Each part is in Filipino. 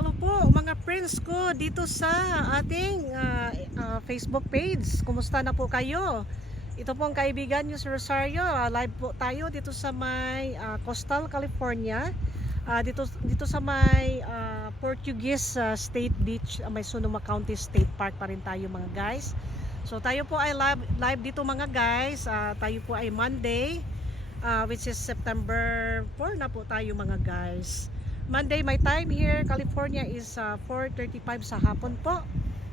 hello po mga friends ko dito sa ating Facebook page. Kumusta na po kayo? Ito po ang kaibigan nyo si Rosario. Live po tayo dito sa may Coastal California. Dito sa may Portuguese State Beach, may Sonoma County State Park pa rin tayo mga guys. So tayo po ay live dito mga guys. Tayo po ay Monday, which is September 4 na po tayo mga guys. Monday, my time here, California is 4:35 sa hapon po.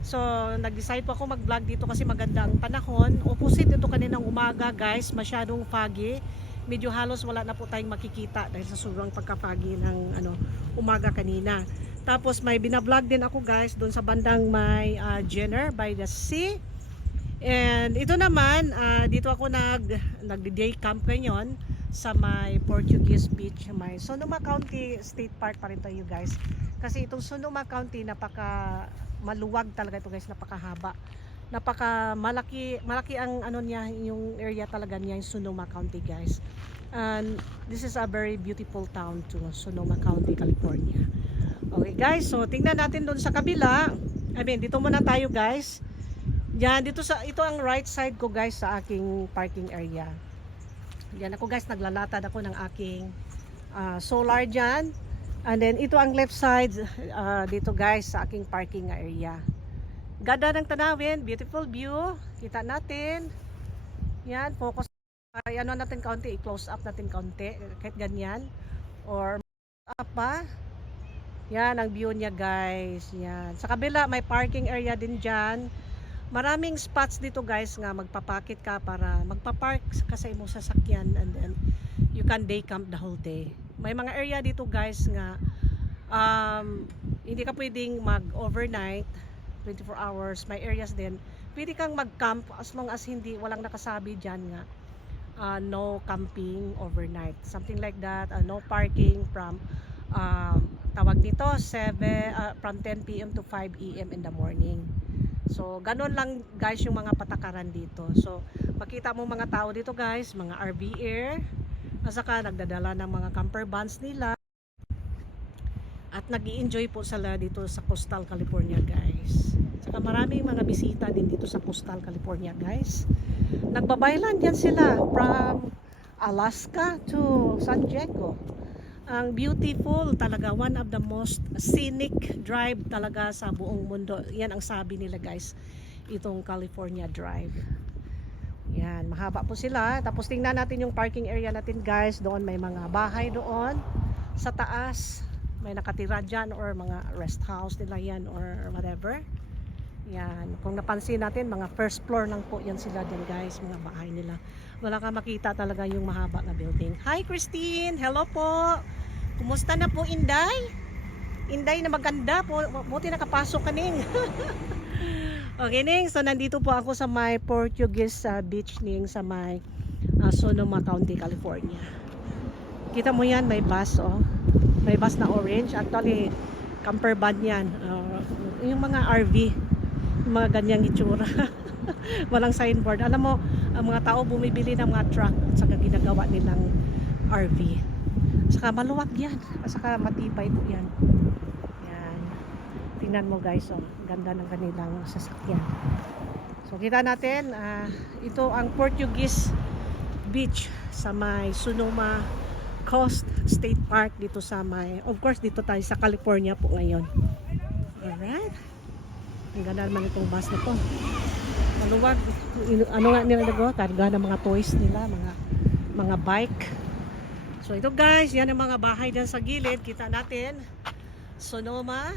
So, nag-decide po ako mag-vlog dito kasi maganda ang panahon. Opposite ito kaninang umaga guys, masyadong foggy. Medyo halos wala na po tayong makikita dahil sa sobrang pagka-foggy ng umaga kanina. Tapos may bina-vlog din ako guys doon sa bandang may Jenner by the sea. And ito naman, dito ako nag-day camp ngayon sa may Portuguese Beach, may Sonoma County State Park pa rin tayo guys. Kasi itong Sonoma County napaka maluwag talaga ito guys, napakahaba. Napaka malaki ang niya, yung area talaga niya, yung Sonoma County guys. And this is a very beautiful town to Sonoma County, California. Okay guys, so tingnan natin doon sa kabila. Dito muna tayo guys. Yan, ito ang right side ko guys sa aking parking area. Yan ako guys, naglalatad ako ng aking solar dyan. And then ito ang left side dito guys sa aking parking area. Ganda ng tanawin, beautiful view. Kita natin. Yan, focus. Ano natin kaunti, i-close up natin kaunti. Kahit ganyan. Or up pa. Yan ang view niya guys. Yan. Sa kabila may parking area din dyan. Maraming spots dito guys nga magpapakit ka para magpapark ka sa imong sasakyan, and then you can day camp the whole day. May mga area dito guys nga hindi ka pwedeng mag overnight 24 hours. May areas din pwede kang mag camp as long as walang nakasabi dyan nga no camping overnight, something like that. No parking from tawag dito from 10 PM to 5 AM in the morning. So, ganun lang guys yung mga patakaran dito. So, makita mo mga tao dito guys, mga RVer, at saka nagdadala ng mga camper vans nila. At nag-i-enjoy po sila dito sa Coastal California guys. Saka maraming mga bisita din dito sa Coastal California guys. Nagbabaylan yan sila from Alaska to San Diego. Ang beautiful talaga, one of the most scenic drive talaga sa buong mundo. Yan ang sabi nila guys, itong California Drive. Yan, mahaba po sila. Tapos tingnan natin yung parking area natin guys. Doon may mga bahay doon sa taas, may nakatira dyan or mga rest house nila yan or whatever. Yan, kung napansin natin mga first floor lang po yan sila din guys, mga bahay nila. Wala ka makita talaga yung mahaba na building. Hi Christine, hello po. Kumusta na po Inday? Inday na maganda po, buti nakapasok ka ning. Okay ning, so nandito po ako sa may Portuguese Beach ning sa may Sonoma County, California. Kita mo yan, may bus oh. May bus na orange, actually camper van yan. Yung mga RV, yung mga ganyang itsura. Walang signboard. Alam mo, ang mga tao bumibili ng mga truck at saka ginagawa nilang RV. Saka maluwag yan. Saka matibay po yan. Yan. Tingnan mo guys, oh. Ganda ng kanilang sasakyan. So kita natin, ito ang Portuguese Beach sa may Sonoma Coast State Park dito sa may, of course dito tayo sa California po ngayon. Alright. Ang ganda naman itong bus na to. Maluwag. Ano nga nila nagawa? Karga ng mga toys nila, mga bike. So ito guys, yan ang mga bahay dyan sa gilid. Kita natin Sonoma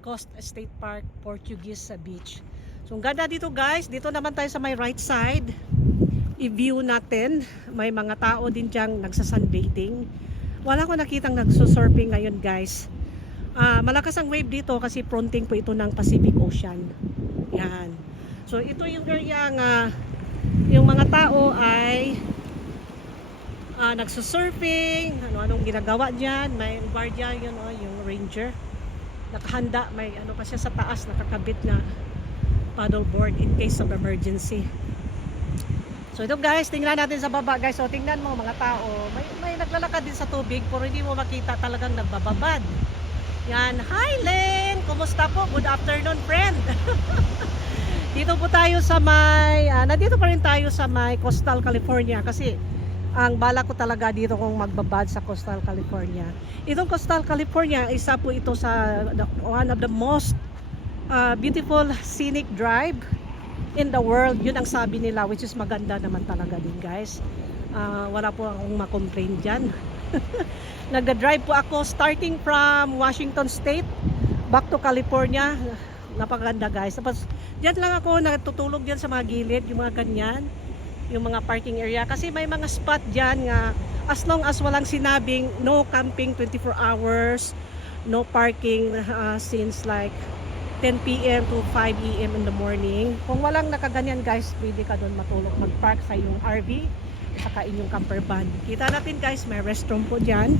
Coast State Park, Portuguese Beach. So ang ganda dito guys. Dito naman tayo sa may right side. I-view natin. May mga tao din dyan nagsasunbathing. Wala ko nakitang nagsusurfing ngayon guys. Malakas ang wave dito kasi fronting po ito ng Pacific Ocean. Yan. So ito yung area nga yung mga tao ay nagsusurfing, anong ginagawa diyan. May guardia yun, yung ranger. Nakahanda, may ano pa siya sa taas, nakakabit na paddleboard in case of emergency. So ito guys, tingnan natin sa baba guys. So tingnan mo mga tao, may naglalakad din sa tubig pero hindi mo makita talagang nagbababad. Yan, hi Len! Kumusta po? Good afternoon friend! Dito po tayo sa nandito pa rin tayo sa may Coastal California kasi ang bala ko talaga dito kung magbabad sa Coastal California. Itong Coastal California, isa po ito sa one of the most beautiful scenic drive in the world. Yun ang sabi nila, which is maganda naman talaga din guys. Wala po akong makomplain dyan. Nagda-drive po ako starting from Washington State back to California. Napakaganda guys. Tapos diyan lang ako natutulog diyan sa mga gilid, yung mga ganyan, yung mga parking area kasi may mga spot diyan nga as long as walang sinabing no camping 24 hours, no parking since like 10 p.m. to 5 a.m. in the morning. Kung walang nakaganyan guys, pwede ka doon matulog, mag-park sa iyong RV saka inyong camper van. Kita natin guys, may restroom po dyan.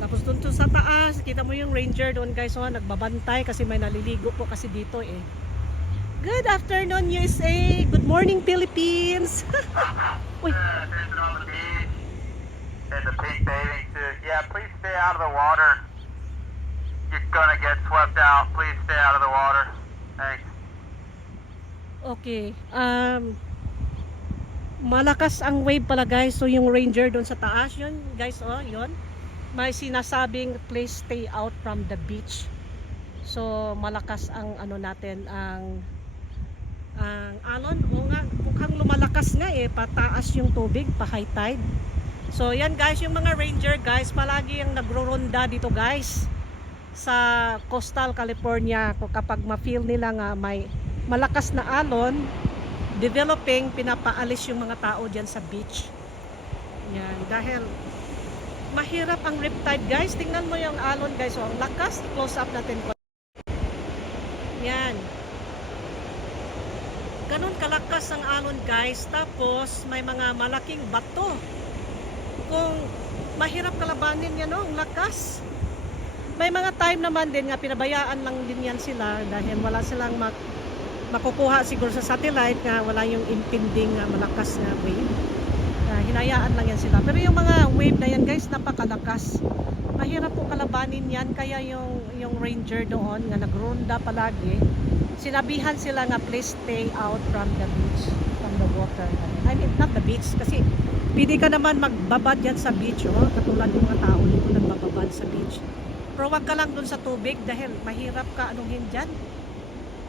Tapos doon to sa taas, kita mo yung ranger doon guys, nagbabantay kasi may naliligo po kasi dito eh. Good afternoon USA, good morning Philippines. Uy. And the pink bathing suit. Yeah, please stay out of the water. You're gonna get swept out. Please stay out of the water. Thanks. Okay. Malakas ang wave pala guys. So yung ranger doon sa taas, yun guys, yun. May sinasabing please stay out from the beach. So malakas ang natin, ang alon. O nga, mukhang lumalakas nga pataas yung tubig, pa high tide. So yan guys, yung mga ranger guys, palagi yung nagro-ronda dito guys sa Coastal California. Kapag ma-feel nila nga may malakas na alon developing, pinapaalis yung mga tao dyan sa beach. Yan, dahil mahirap ang riptide guys. Tingnan mo yung alon guys, ang lakas. Close up natin po. Yan, ganun kalakas ang alon guys. Tapos may mga malaking bato, kung mahirap kalabanin yan, ang lakas. May mga time naman din nga pinabayaan lang din yan sila dahil wala silang makukuha siguro sa satellite nga wala yung impending malakas na wave. Hinayaan lang yan sila. Pero yung mga wave na yan guys, napakalakas. Mahirap po kalabanin yan. Kaya yung ranger doon nga nagronda palagi, sinabihan sila nga please stay out from the beach, from the water. I mean not the beach kasi pwede ka naman magbabad yan sa beach, katulad ng mga tao dito nagbababad sa beach. Pero wag ka lang dun sa tubig dahil mahirap ka anuhin dyan.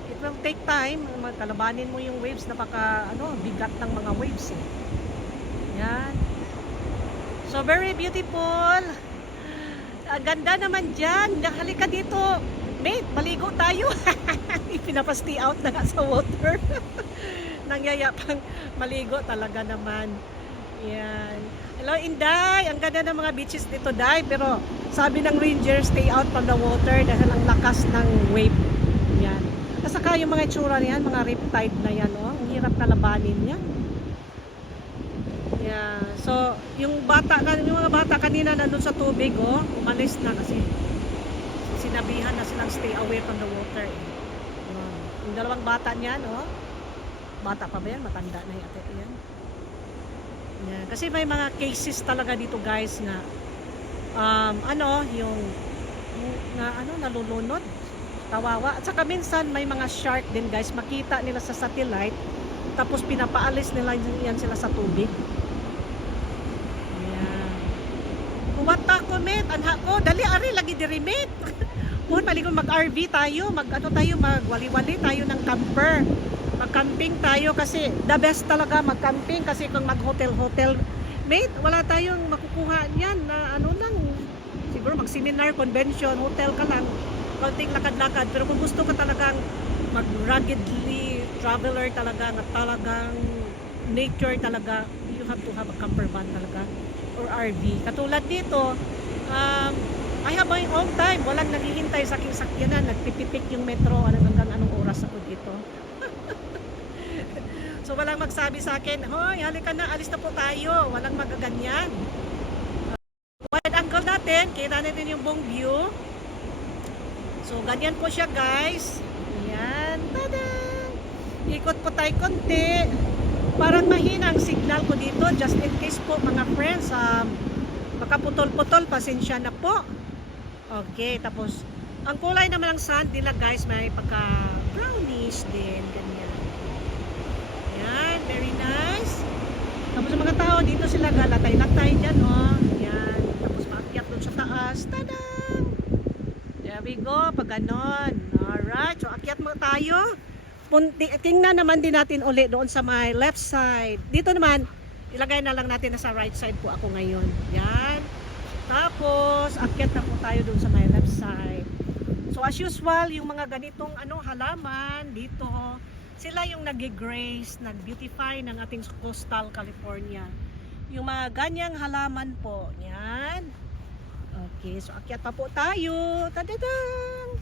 It will take time. Kalabanin mo yung waves, bigat ng mga waves Yan. So very beautiful. Ganda naman dyan. Halika dito. Mate, maligo tayo. Pinapasti out na nga sa water. Nangyayapang maligo talaga naman. Yan. Hello Inday, ang ganda ng mga beaches dito Day, pero sabi ng ranger stay out from the water dahil ang lakas ng wave. Yan. At saka yung mga itsura niyan, mga riptide na yan, ang hirap kalabanin yan. Yeah. So yung mga bata kanina nandun sa tubig, umalis na kasi sinabihan na silang stay away from the water. Yung dalawang bata niyan, bata pa ba yan? Matanda na yung ate yan. Yeah. Kasi may mga cases talaga dito guys na nalulunod, kawawa. At saka minsan may mga shark din guys, makita nila sa satellite tapos pinapaalis nila yan sila sa tubig. Yeah. Kuwata ko met, anha ko, dali ari lagi diri met. Kung maligong mag-RV tayo, magwali-wali tayo ng camper. Mag-camping tayo kasi the best talaga mag-camping kasi kung mag-hotel mate, wala tayong makukuha niyan na lang, siguro mag-seminar, convention, hotel ka lang, konting lakad-lakad. Pero kung gusto ka talagang mag-ruggedly traveler talaga, talagang nature talaga, you have to have a camper van talaga or RV. Katulad dito, I have my own time, walang naghihintay sa aking sakyanan, nagpipipik yung metro hanggang anong oras ako dito. So walang magsabi sa akin, hoy, halika na, alis na po tayo. Walang magaganyan. Wide angle natin, kita natin yung buong view. So ganyan po siya guys. Ayan, tada! Ikot po tayo konti. Parang mahina ang signal ko dito, just in case po mga friends, baka putol-putol, pasensya na po. Okay, tapos ang kulay naman ng sand nila guys, may pagka brownish din, ganyan. Yan, very nice. Tapos ang mga tao dito sila galatay-latay dyan, oh. Yan, tapos maakyat doon sa taas. Tadang! There we go, pag ganon. Alright, so akyat mo tayo. Tingnan naman din natin ulit doon sa my left side. Dito naman, ilagay na lang natin na sa right side po ako ngayon. Yan. Tapos, akyat na po tayo doon sa my left side. So as usual, yung mga ganitong halaman dito, sila yung nag-grace, nag-beautify ng ating coastal California. Yung mga ganyang halaman po. Yan. Okay, so akyat pa po tayo. Tadadang!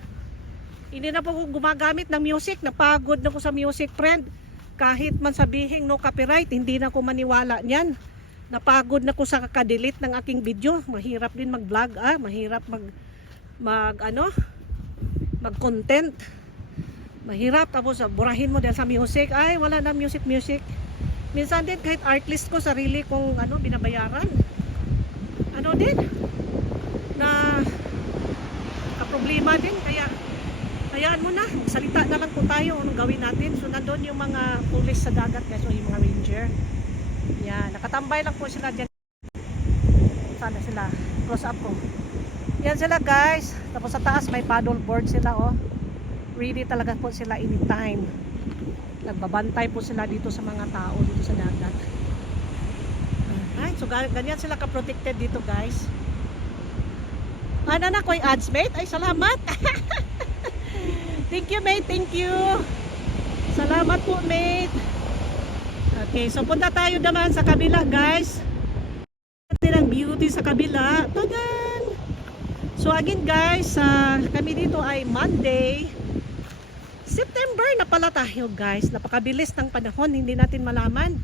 Hindi na po ako gumagamit ng music. Napagod na ko sa music, friend. Kahit man sabihin no copyright, hindi na ko maniwala niyan. Napagod na ko sa kakadelete ng aking video. Mahirap din mag-vlog, mahirap mag-content. Mahirap, tapos burahin mo dahil sa music. Ay, wala na music. Minsan din kahit artist ko, sarili kong binabayaran. Din na problema din, kaya hayaan mo na, salita na lang po tayo anong gawin natin. So nandun yung mga pulis sa dagat guys, o yung mga ranger. Yan, nakatambay lang po sila dyan. Sana sila, close up ko. Yan sila guys, tapos sa taas may paddle board sila, oh. Ready talaga po sila anytime. Nagbabantay po sila dito sa mga tao dito sa dagat. Alright, so ganyan sila ka-protected dito guys. Ano na, koy ads mate? Ay, salamat! Thank you mate, thank you. Salamat po mate. Okay, so punta tayo naman sa kabila guys. Natin ang beauty sa kabila. Tadan! So again guys, kami dito ay Monday. September na pala tayo guys. Napakabilis ng panahon, hindi natin malaman.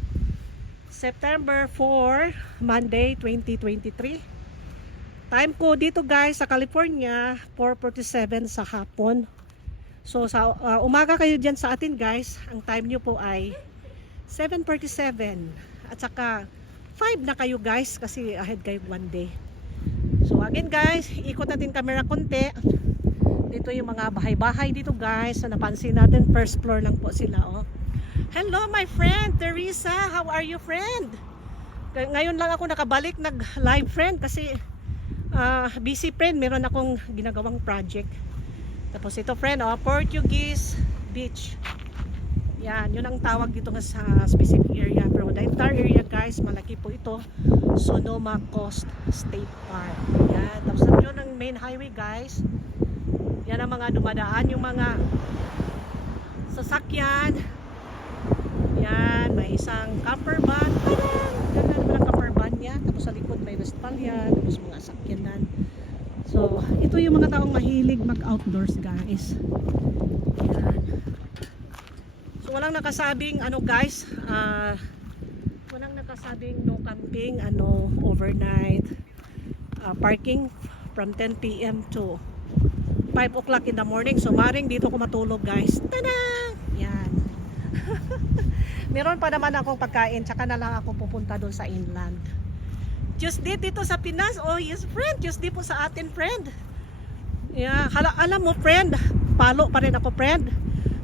September 4, Monday 2023. Time ko dito guys sa California, 4:47 sa hapon. So sa umaga kayo dyan sa atin guys, ang time nyo po ay 7:47 at saka 5 na kayo guys kasi ahead kayo one day. So again guys, ikot natin camera konti. Dito yung mga bahay-bahay dito guys. So napansin natin first floor lang po sila, oh. Hello my friend Teresa, how are you friend? Ngayon lang ako nakabalik nag-live friend kasi busy friend, meron akong ginagawang project. Tapos ito friend, Portuguese Beach. Yan, yun ang tawag dito nga sa specific area. Pero the entire area guys, malaki po ito. Sonoma Coast State Park. Yan, tapos yun ang main highway guys. Yan ang mga dumadaan, yung mga sasakyan. Yan, may isang camper van. Ganda naman ang camper van niya. Tapos sa likod may Westphalia, tapos mga sakyanan. So, ito yung mga taong mahilig mag-outdoors guys. Yan. So, walang nakasabing guys, walang nakasabing no camping, overnight parking from 10 PM to 5 o'clock in the morning. So, maring dito ko matulog guys. Tada! Yan. Meron pa naman akong pagkain, tsaka na lang ako pupunta doon sa inland. Tuesday dito sa Pinas. Oh yes friend, Tuesday po sa atin friend. Yeah, alam mo friend, palo pa rin ako friend.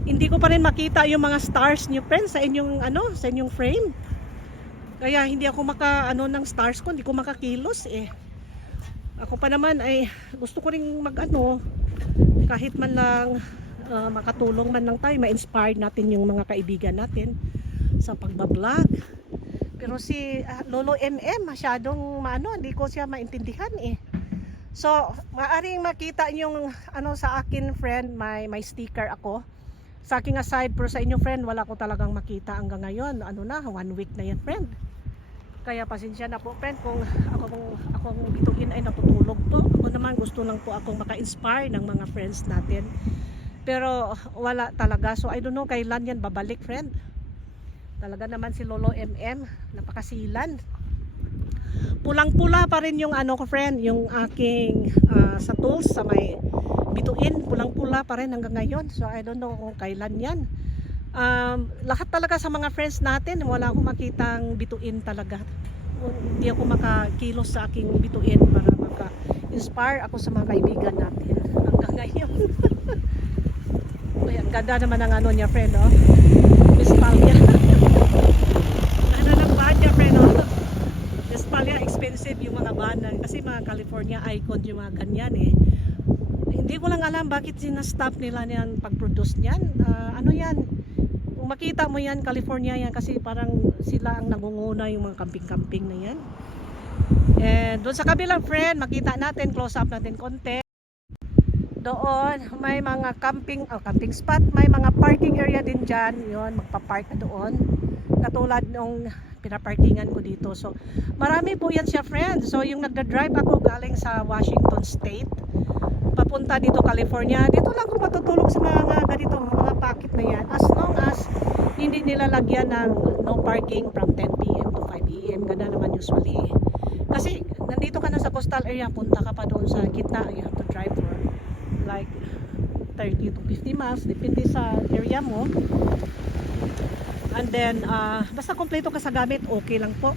Hindi ko pa rin makita yung mga stars niyo friend sa inyong sa inyong frame. Kaya hindi ako ng stars ko, hindi ko makakilos eh. Ako pa naman ay gusto ko ring kahit man lang makatulong man lang tayo, ma-inspire natin yung mga kaibigan natin sa pagbablog. Pero si Lolo MM masyadong hindi ko siya maintindihan eh. So, maaring makita yung sa akin friend, may sticker ako. Sa aking aside, pero sa inyo friend, wala ko talagang makita hanggang ngayon. 1 week na yan friend. Kaya pasensya na po friend kung akong bituin ay natutulog po. Ako naman gusto lang po akong maka-inspire ng mga friends natin. Pero wala talaga. So I don't know kailan yan babalik friend. Talaga naman si Lolo MM, napakasilan. Pulang-pula pa rin yung friend, yung aking sa tools sa may bituin, pulang-pula pa rin hanggang ngayon. So I don't know kung kailan yan Lahat talaga sa mga friends natin, wala akong makitang bituin talaga. Hindi ako makakilos sa aking bituin para maka-inspire ako sa mga kaibigan natin hanggang ngayon. Ay, ang ganda naman ng ano niya, friend, oh. Westphalia. Ano ng van niya, friend, oh. Westphalia, expensive yung mga van kasi mga California icon yung mga ganyan eh. Hindi ko lang alam bakit sinastop nila niyan pag-produce niyan. Ano yan? Kung makita mo yan, California yan kasi parang sila ang nangunguna yung mga camping-camping na yan. And doon sa kabilang, friend, makita natin, close up natin konti. Doon may mga camping spot, may mga parking area din dyan. Yun, magpa-park na doon. Katulad nung pinaparkingan ko dito. So, marami po yan siya, friend. So, yung nagda-drive ako galing sa Washington State, papunta dito California, dito lang ako matutulog sa mga ganito, mga packet na yan. As long as hindi nila lagyan ng no parking from 10 p.m. to 5 p.m. Ganda naman usually. Kasi, nandito ka na sa coastal area, punta ka pa doon sa gitna, you have to drive for like 30 to 50 miles depende sa area mo, and then basta kompleto ka sa gamit, okay lang po.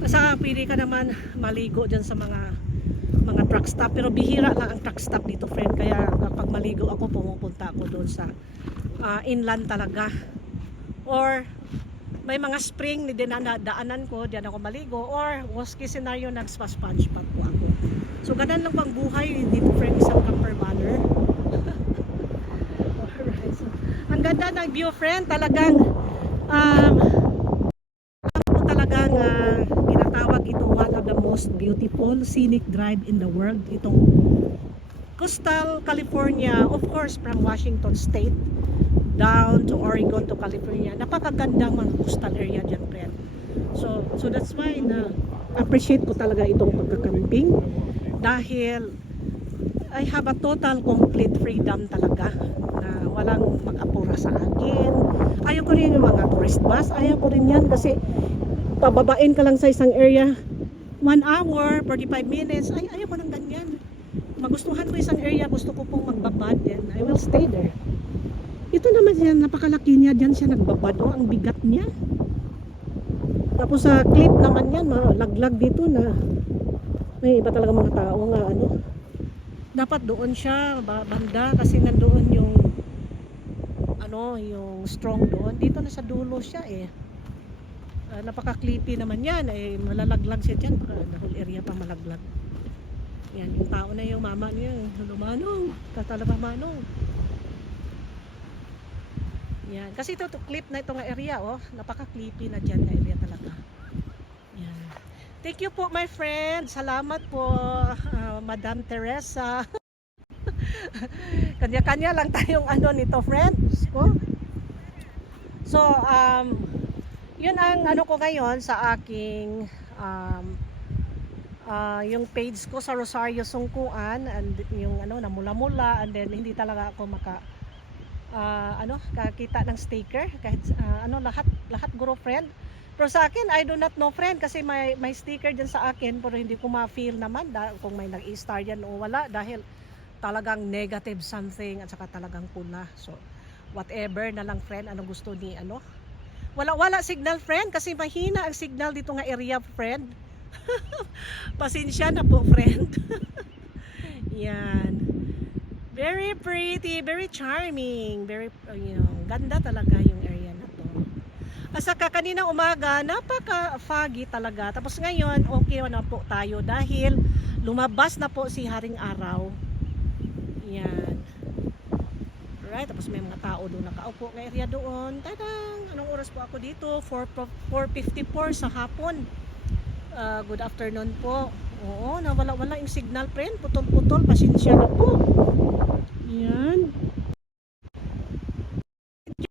Basta pwede ka naman maligo dyan sa mga truck stop, pero bihira lang ang truck stop dito, friend, kaya kapag maligo ako pumupunta ako doon sa inland talaga, or may mga spring ni daanan ko, diyan ako maligo, or worst case scenario nagpa-sponge pad po ako. So ganun lang pang buhay dito, friend, isang camper vanner. Alright, so ang ganda ng view, friend, talagang talagang ginatawag ito one of the most beautiful scenic drive in the world, itong coastal California, of course from Washington State down to Oregon to California. Napakagandang mga coastal area dyan, friend. So that's why na appreciate ko talaga itong pagkakamping, dahil I have a total complete freedom talaga na walang mag-apura sa akin. Ayaw ko rin yung mga tourist bus, ayaw ko rin yan kasi pababain ka lang sa isang area 1 hour, 45 minutes, ayaw ko ng ganyan. Magustuhan ko isang area, gusto ko pong magbabad, then I will stay there. Ito naman yan, napakalaki niya, dyan siya nagbabad, oh, ang bigat niya. Tapos sa clip naman yan, malaglag dito na may iba talaga mga tao nga ano. Dapat doon siya banda kasi nandoon yung ano, yung strong doon. Dito na sa dulo siya eh. Napaka-clippy naman yan eh, malalaglag siya dyan, the whole area pa malaglag. Yan, yung tao na yung mama niya, lumanong, tatalaba manong. Yan, kasi ito clip na itong area, oh, napaka-clippy na dyan na area talaga. Yan. Thank you po, my friend. Salamat po, Madam Teresa. Kanya-kanya lang tayong ano nito, friends ko. So, yun ang ano ko ngayon sa aking yung page ko sa Rosario Sungkuan, and yung ano na mula-mula, and then hindi talaga ako kakita ng sticker kahit lahat guro, friend. Pero sa akin, I do not know, friend, kasi may sticker dyan sa akin, pero hindi ko ma-feel naman kung may nag-i-star yan o wala, dahil talagang negative something at saka talagang pula. So whatever na lang, friend, ano gusto ni ano. Wala signal, friend, kasi mahina ang signal dito nga area, friend. Pasensya na po, friend. Yan. Very pretty, very charming, very ganda talaga yung area na to. At saka kaninang umaga, napaka-foggy talaga. Tapos ngayon, okay na po tayo dahil lumabas na po si Haring Araw. Yan. Right, tapos may mga tao doon nakaupo na area doon. Tadang! Anong oras po ako dito? 4:54 sa hapon. Good afternoon po. Oo, nawala-wala yung signal, friend. Putol-putol, pasensya na po. Yan.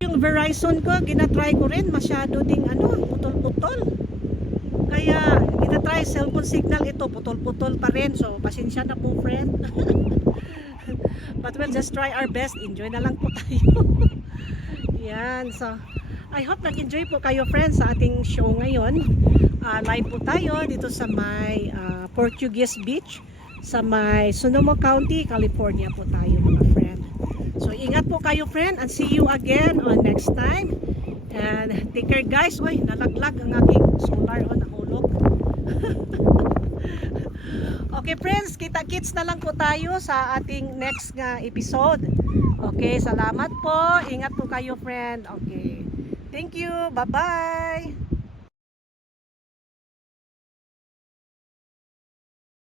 Yung Verizon ko, ginatry ko rin, masyado ding putol-putol. Kaya, ginatry cellphone signal ito, putol-putol pa rin. So, pasensya na po, friend. But we'll just try our best. Enjoy na lang po tayo. Yan. So, I hope nag-enjoy po kayo, friends, sa ating show ngayon. Live po tayo dito sa may Portuguese Beach, sa may Sonoma County, California po tayo, mga friend. So ingat po kayo friend and see you again on next time. And take care guys. Uy, nalaglag ang aking solar on nahulog. Okay friends, kita-kits na lang po tayo sa ating next nga episode. Okay, salamat po. Ingat po kayo friend. Okay. Thank you. Bye-bye.